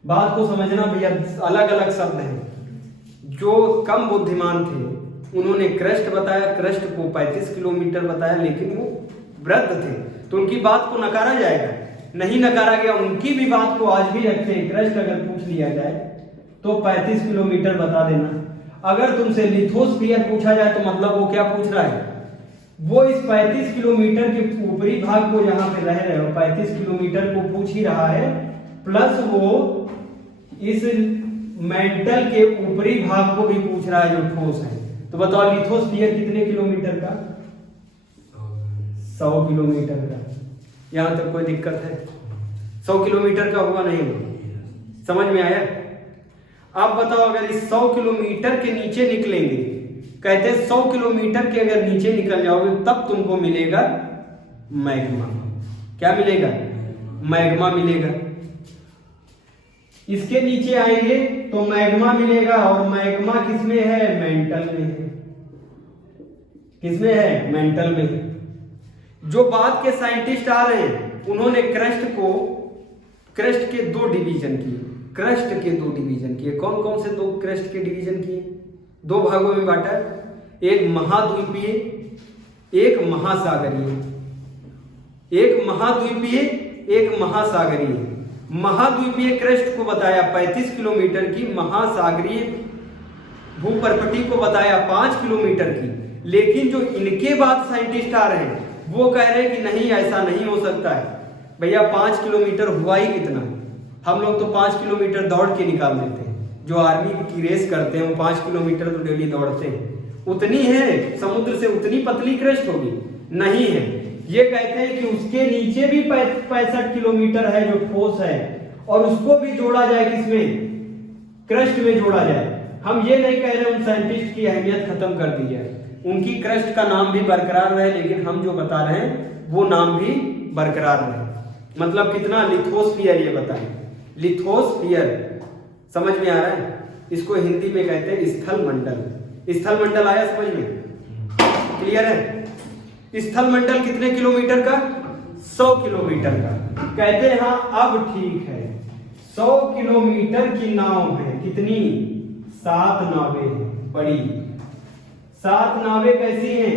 बात को समझना भैया, अलग अलग शब्द हैं। जो कम बुद्धिमान थे उन्होंने क्रस्ट बताया, क्रस्ट को 35 किलोमीटर बताया, लेकिन वो वृद्ध थे तो उनकी बात को नकारा जाएगा? नहीं नकारा गया। उनकी भी बात को आज भी रखते हैं। क्रस्ट अगर पूछ लिया जाए तो 35 किलोमीटर बता देना। अगर तुमसे लिथोस्फीयर पूछा जाए तो मतलब वो क्या पूछ रहा है? वो इस 35 किलोमीटर के ऊपरी भाग को, जहां पे रह रहे हो 35 किलोमीटर को पूछ ही रहा है, प्लस वो इस मेंटल के ऊपरी भाग को भी पूछ रहा है जो ठोस है। तो बताओ लिथोस्फीयर कितने किलोमीटर का? 100 किलोमीटर का। यहां तक कोई दिक्कत है? 100 किलोमीटर का हुआ नहीं हुआ? समझ में आया? आप बताओ, अगर इस 100 किलोमीटर के नीचे निकलेंगे, कहते हैं 100 किलोमीटर के अगर नीचे निकल जाओगे तब तुमको मिलेगा मैग्मा। क्या मिलेगा? मैग्मा मिलेगा। इसके नीचे आएंगे तो मैग्मा मिलेगा, और मैग्मा किसमें है? मेंटल में है। किसमें है? मेंटल में। जो बाद के साइंटिस्ट आ रहे हैं उन्होंने क्रस्ट के 2 डिवीजन किए। क्रस्ट के 2 डिवीजन किए। कौन कौन से 2 क्रस्ट के डिवीजन किए? 2 भागों में बांटा, एक महाद्वीपीय, एक महासागरीय। एक महाद्वीपीय, एक महासागरीय। महाद्वीपीय क्रस्ट को बताया 35 किलोमीटर की, महासागरीय भूपर्वती को बताया 5 किलोमीटर की। लेकिन जो इनके बाद साइंटिस्ट आ रहे हैं वो कह रहे हैं कि नहीं, ऐसा नहीं हो सकता है भैया। 5 किलोमीटर हुआ ही कितना? हम लोग तो 5 किलोमीटर दौड़ के निकाल देते हैं। जो आर्मी की रेस करते हैं वो 5 किलोमीटर तो डेली दौड़ते हैं। उतनी है समुद्र से, उतनी पतली क्रस्ट होगी? नहीं है। ये कहते हैं कि उसके नीचे भी 65 किलोमीटर है जो ठोस है, और उसको भी जोड़ा जाए किसमें? क्रस्ट में जोड़ा जाए हम ये नहीं कह रहे उन साइंटिस्ट की अहमियत खत्म कर दी है, उनकी क्रस्ट का नाम भी बरकरार रहे, लेकिन हम जो बता रहे हैं वो नाम भी बरकरार रहे। मतलब कितना, लिथोस्फीयर, ये बताएं, लिथोस्फीयर समझ में आ रहा है? इसको हिंदी में कहते हैं स्थल मंडल। स्थल मंडल आया समझ में? क्लियर है? स्थल मंडल कितने किलोमीटर का? 100 किलोमीटर का। कहते हैं हाँ अब ठीक है, 100 किलोमीटर की नाव है। कितनी? 7 नावें हैं बड़ी। 7 नावें कैसी हैं?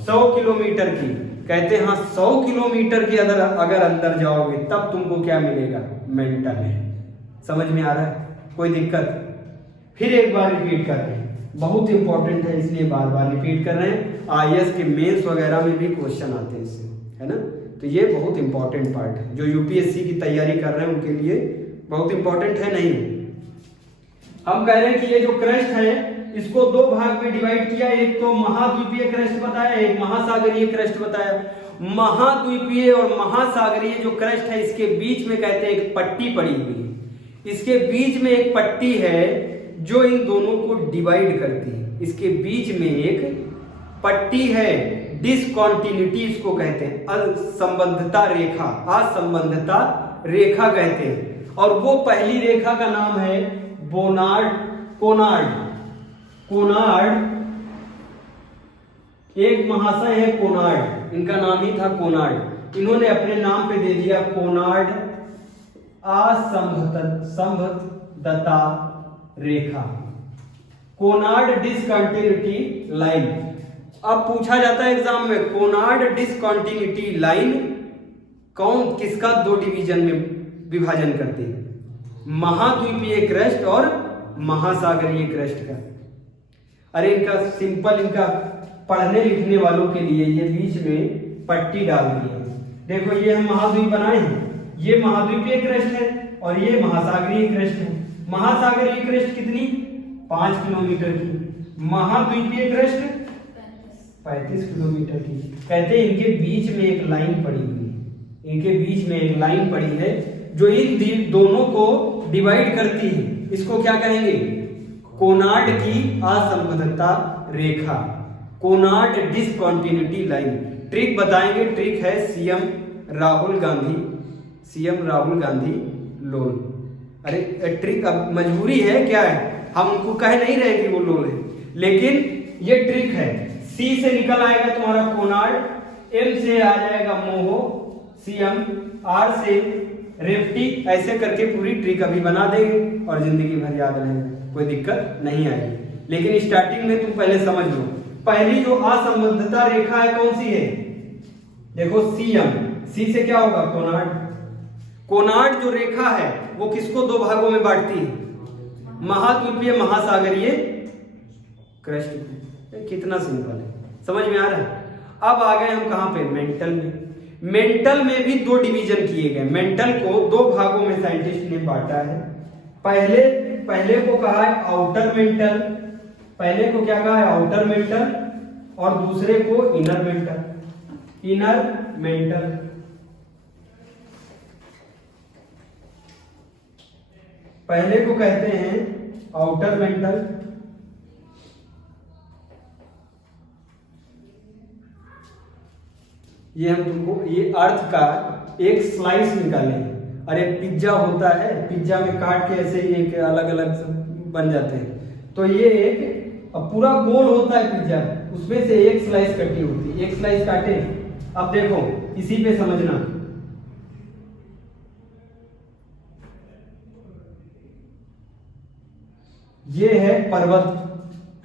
100 किलोमीटर की। कहते हैं हाँ 100 किलोमीटर की अगर अंदर जाओगे तब तुमको क्या मिलेगा? मेंटल है। समझ में आ रहा है? कोई दिक्कत? फिर एक बार रिपीट कर रहे हैं, बहुत इंपॉर्टेंट है इसलिए बार बार रिपीट कर रहे हैं। आईएएस के मेंस वगैरह में भी क्वेश्चन आते हैं इससे, है ना? तो ये बहुत इंपॉर्टेंट पार्ट है, जो यूपीएससी की तैयारी कर रहे हैं उनके लिए बहुत इंपॉर्टेंट है। नहीं, हम कह रहे हैं कि ये जो क्रस्ट है इसको 2 भाग में डिवाइड किया। एक तो महाद्वीपीय क्रस्ट बताया, एक महासागरीय क्रस्ट बताया। महाद्वीपीय और महासागरीय जो क्रस्ट है इसके बीच में कहते हैं एक पट्टी पड़ी हुई है। इसके बीच में एक पट्टी है जो इन दोनों को डिवाइड करती है। इसके बीच में एक पट्टी है, डिसकॉन्टिन्यूटी इसको कहते हैं, असंबद्धता रेखा, असंबद्धता रेखा कहते हैं। और वो पहली रेखा का नाम है कोनार्ड। एक महाशय है कोनार्ड, इनका नाम ही था कोनार्ड। इन्होंने अपने नाम पे दे दिया कोनार्ड असंबद्धता रेखा, कोनार्ड डिसकंटिन्यूटी लाइन। अब पूछा जाता है एग्जाम में, कोनार्ड डिसकंटिन्यूटी लाइन कौन किसका 2 डिवीजन में विभाजन करती है? महाद्वीपीय क्रस्ट और महासागरीय क्रस्ट का। अरे इनका सिंपल, इनका पढ़ने लिखने वालों के लिए ये बीच में पट्टी डाल दी है। देखो ये हम महाद्वीप बनाए हैं, ये महाद्वीपीय क्रस्ट है और ये महासागरीय क्रस्ट है। महासागरीय क्रस्ट कितनी? 5 किलोमीटर की। महाद्वीपीय क्रस्ट 35 किलोमीटर की। कहते हैं इनके बीच में एक लाइन पड़ी हुई है, इनके बीच में एक लाइन पड़ी है जो इन दोनों को डिवाइड करती है। इसको क्या कहेंगे? कोनार्ड की असंबद्धता रेखा, कोनार्ड डिसकंटिन्यूटी लाइन। ट्रिक बताएंगे, ट्रिक है सीएम राहुल गांधी लोल। अरे ट्रिक अब मजबूरी है, क्या है, हम उनको कह नहीं रहे कि वो लोल है, लेकिन ये ट्रिक है। सी से निकल आएगा तुम्हारा कोनार्ड, एम से आ जाएगा मोहो, सीएम, आर से रेफ्टी, ऐसे करके पूरी ट्रिक अभी बना देंगे और जिंदगी भर याद रहेगा, कोई दिक्कत नहीं आएगी। लेकिन स्टार्टिंग में तुम पहले समझ लो, पहली जो असंबद्धता रेखा है कौन सी है? देखो सीएम, सी से क्या होगा? कोनार्ड। कोनार्ड जो रेखा है वो किसको 2 भागों में बांटती है? महाद्वीपीय महासागरीय क्रस्ट। कितना सिंपल है, समझ में आ रहा है? अब आ गए हम कहां पे? मेंटल में। मेंटल में भी 2 डिवीजन किए गए। मेंटल को 2 भागों में साइंटिस्ट ने बांटा है। पहले को कहा है आउटर मेंटल, पहले को क्या कहा है? आउटर मेंटल, और दूसरे को इनर मेंटल। पहले को कहते हैं आउटर मेंटल, ये हम तुमको ये अर्थ का एक स्लाइस निकाले। अरे पिज्जा होता है, पिज्जा में काट के ऐसे ही एक अलग अलग बन जाते हैं, तो ये एक पूरा गोल होता है पिज्जा, उसमें से एक स्लाइस कटी होती है, एक स्लाइस काटे। अब देखो इसी पे समझना, ये है पर्वत,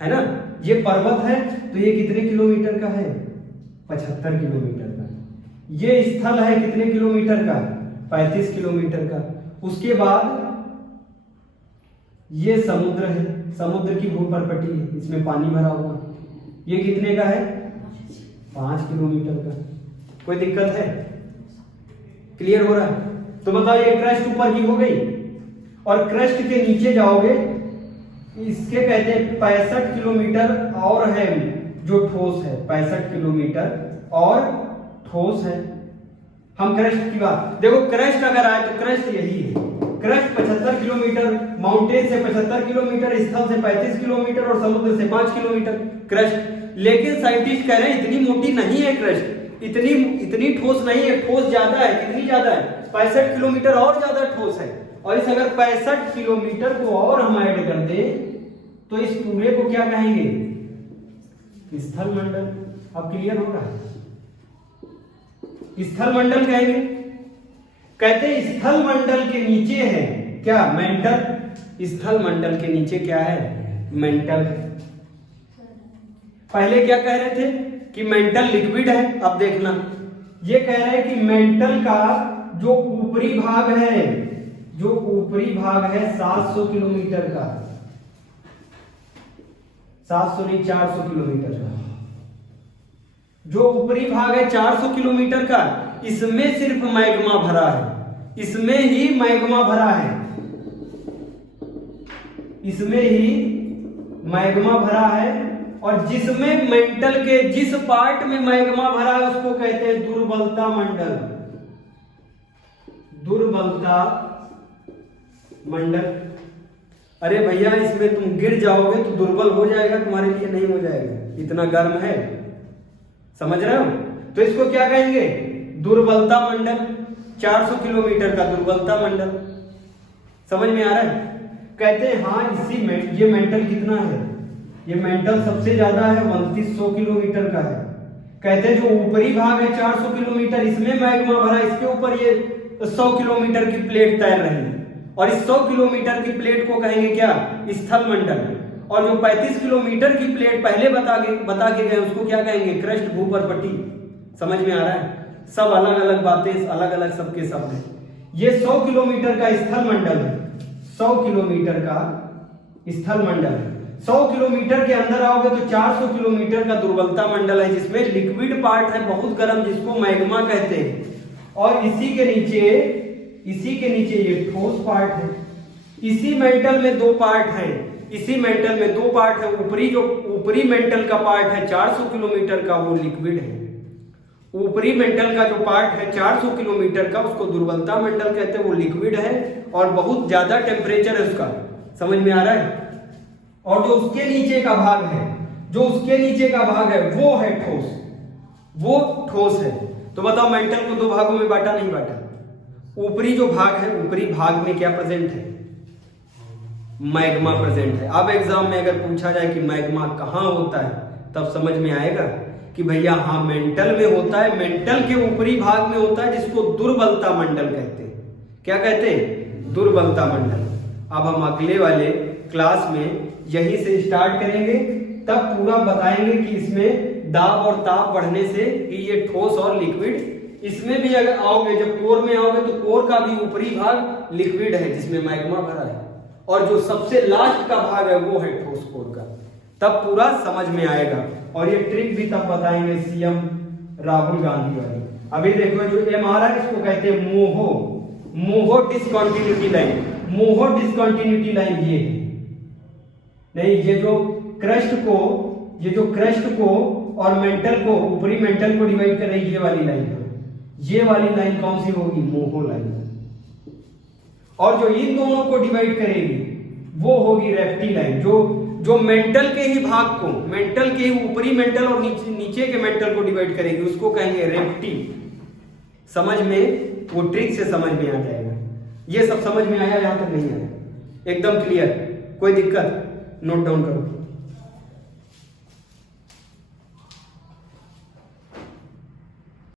है ना? ये पर्वत है, तो ये कितने किलोमीटर का है? 75 किलोमीटर का। ये स्थल है कितने किलोमीटर का? 35 किलोमीटर का। उसके बाद ये समुद्र है, समुद्र की भूपर्पटी है, इसमें पानी भरा हुआ, ये कितने का है? 5 किलोमीटर का। कोई दिक्कत है? क्लियर हो रहा है? तो बताओ ये क्रस्ट ऊपर की हो गई, और क्रस्ट के नीचे जाओगे, इसके कहते हैं 65 किलोमीटर और है जो ठोस है, 65 किलोमीटर और ठोस है। हम क्रस्ट की बात देखो, क्रस्ट अगर आए तो क्रस्ट यही है, क्रस्ट 75 किलोमीटर, माउंटेन से 75 किलोमीटर, स्थल से 35 किलोमीटर और समुद्र से 5 किलोमीटर क्रस्ट। लेकिन साइंटिस्ट कह रहे हैं इतनी मोटी नहीं है क्रस्ट, इतनी ठोस नहीं है, ठोस ज्यादा है। कितनी ज्यादा है? 65 किलोमीटर और ज्यादा ठोस है। और इस अगर 65 किलोमीटर को और हम ऐड कर दें तो इस पूरे को क्या कहेंगे? स्थल मंडल। अब क्लियर होगा? स्थल मंडल कहेंगे। कहते हैं स्थल मंडल के नीचे है क्या? मेंटल। स्थल मंडल के नीचे क्या है? मेंटल। पहले क्या कह रहे थे कि मेंटल लिक्विड है। अब देखना, ये कह रहे हैं कि मेंटल का जो ऊपरी भाग है, जो ऊपरी भाग है 700 किलोमीटर का, 700 नहीं 400 किलोमीटर का, जो ऊपरी भाग है 400 किलोमीटर का, इसमें सिर्फ मैग्मा भरा है, इसमें ही मैग्मा भरा है, इसमें ही मैग्मा भरा है। और जिसमें मेंटल के जिस पार्ट में मैग्मा भरा है उसको कहते हैं दुर्बलता मंडल। दुर्बलता मंडल। अरे भैया इसमें तुम गिर जाओगे तो दुर्बल हो जाएगा, तुम्हारे लिए नहीं हो जाएगा, इतना गर्म है। समझ रहे हो? तो इसको क्या कहेंगे? दुर्बलता मंडल। 400 किलोमीटर का दुर्बलता मंडल। समझ में आ रहा है? कहते हैं हाँ इसी में ये मेंटल कितना है? ये मेंटल सबसे ज्यादा है, 2900 किलोमीटर का है। कहते हैं जो ऊपरी भाग है 400 किलोमीटर, इसमें मैग्मा भरा, इसके ऊपर ये 100 किलोमीटर की प्लेट तैर रही है। और इस 100 किलोमीटर की प्लेट को कहेंगे क्या? स्थल मंडल। और जो 35 किलोमीटर की प्लेट पहले बता के गए उसको क्या कहेंगे? क्रस्ट भूपर्पटी। समझ में आ रहा है? सब अलग अलग बातें, अलग अलग सबके शब्द हैं। ये 100 किलोमीटर का स्थल मंडल है, 100 किलोमीटर का स्थल मंडल है। 100 किलोमीटर के अंदर आओगे तो 400 किलोमीटर का दुर्बलता मंडल है, जिसमें लिक्विड पार्ट है बहुत गर्म, जिसको मैग्मा कहते हैं। और इसी के नीचे ये ठोस पार्ट है। इसी मेंटल में दो पार्ट हैं, इसी मेंटल में दो पार्ट है। ऊपरी मेंटल का पार्ट है 400 किलोमीटर का, वो लिक्विड है। ऊपरी मेंटल का जो पार्ट है 400 किलोमीटर का, उसको दुर्बलता मंडल कहते हैं, वो लिक्विड है और बहुत ज्यादा टेम्परेचर है उसका। समझ में आ रहा है? और जो उसके नीचे का भाग है, वो है ठोस, वो ठोस है। तो बताओ मेंटल को दो भागों में बांटा नहीं बांटा? ऊपरी जो भाग है, ऊपरी भाग में क्या प्रेजेंट है? मैग्मा प्रेजेंट है। अब एग्जाम में अगर पूछा जाए कि मैग्मा कहां होता है, तब समझ में आएगा कि भैया हाँ मेंटल में होता है, मेंटल के ऊपरी भाग में होता है, जिसको दुर्बलता मंडल कहते हैं। क्या कहते हैं? दुर्बलता मंडल। अब हम अगले वाले क्लास में यहीं से स्टार्ट करेंगे, तब पूरा बताएंगे कि इसमें दाब और ताप बढ़ने से कि ये ठोस और लिक्विड, इसमें भी अगर आओगे, जब कोर में आओगे तो कोर का भी ऊपरी भाग लिक्विड है जिसमें मैग्मा भरा है, और जो सबसे लास्ट का भाग है वो है ठोस कोर का। तब पूरा समझ में आएगा। और ये ट्रिक भी तब बताएंगे सीएम राहुल गांधी वाली। अभी देखो जो एम आ रहा है इसको कहते हैं मोहो डिसकंटिन्यूटी लाइन। मोहो डिसकंटिन्यूटी लाइन ये है नहीं, ये जो क्रस्ट को और मेंटल को, ऊपरी मेंटल को डिवाइड कर रही ये वाली लाइन है। ये वाली लाइन कौन सी होगी? मोहो लाइन। और जो इन दोनों को डिवाइड करेगी वो होगी रेफ्टी लाइन। जो मेंटल के ही भाग को, मेंटल के ही ऊपरी मेंटल और नीचे के मेंटल को डिवाइड करेगी, उसको कहेंगे रेफ्टी। समझ में, वो ट्रिक से समझ में आ जाएगा। ये सब समझ में आया? यहां तक नहीं आया? एकदम क्लियर? कोई दिक्कत? नोट डाउन करो।